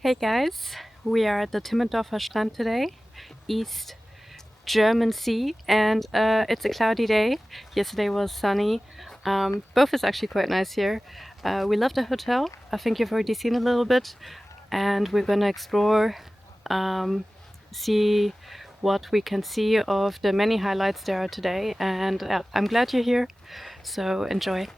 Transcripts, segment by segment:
Hey guys, we are at the Timmendorfer Strand today, East German Sea, and it's a cloudy day. Yesterday was sunny. Both is actually quite nice here. We love the hotel. I think you've already seen a little bit, and we're gonna explore, see what we can see of the many highlights there are today. And I'm glad you're here, so enjoy.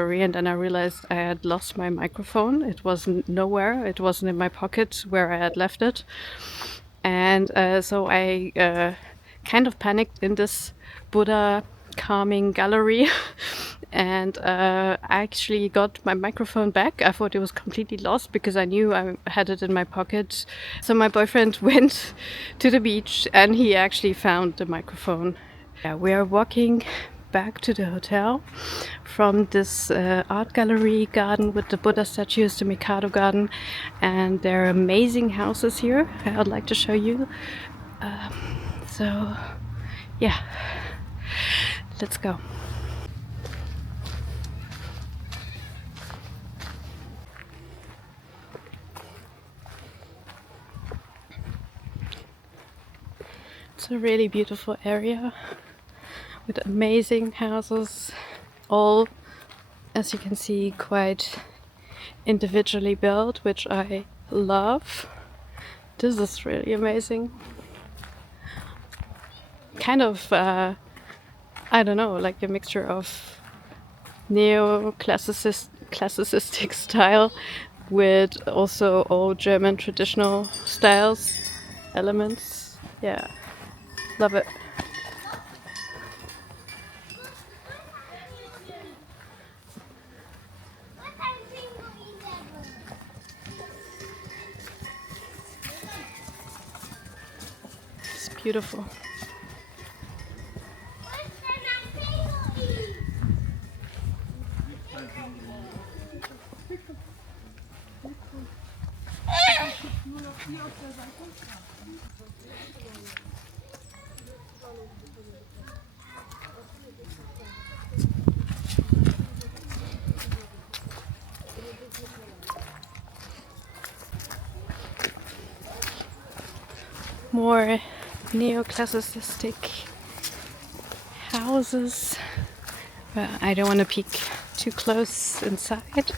And then I realized I had lost my microphone. It wasn't nowhere. It wasn't in my pocket where I had left it. And so I kind of panicked in this Buddha calming gallery. And I actually got my microphone back. I thought it was completely lost because I knew I had it in my pocket. So my boyfriend went to the beach and he actually found the microphone. Yeah, we are walking back to the hotel from this art gallery garden with the Buddha statues, the Mikado garden, and there are amazing houses here I'd like to show you. So yeah, let's go. It's a really beautiful area with amazing houses, all, as you can see, quite individually built, which I love. This is really amazing. Kind of, I don't know, like a mixture of classicistic style with also old German traditional styles, elements. Yeah, love it. It's beautiful. More neoclassicistic houses, but I don't want to peek too close inside.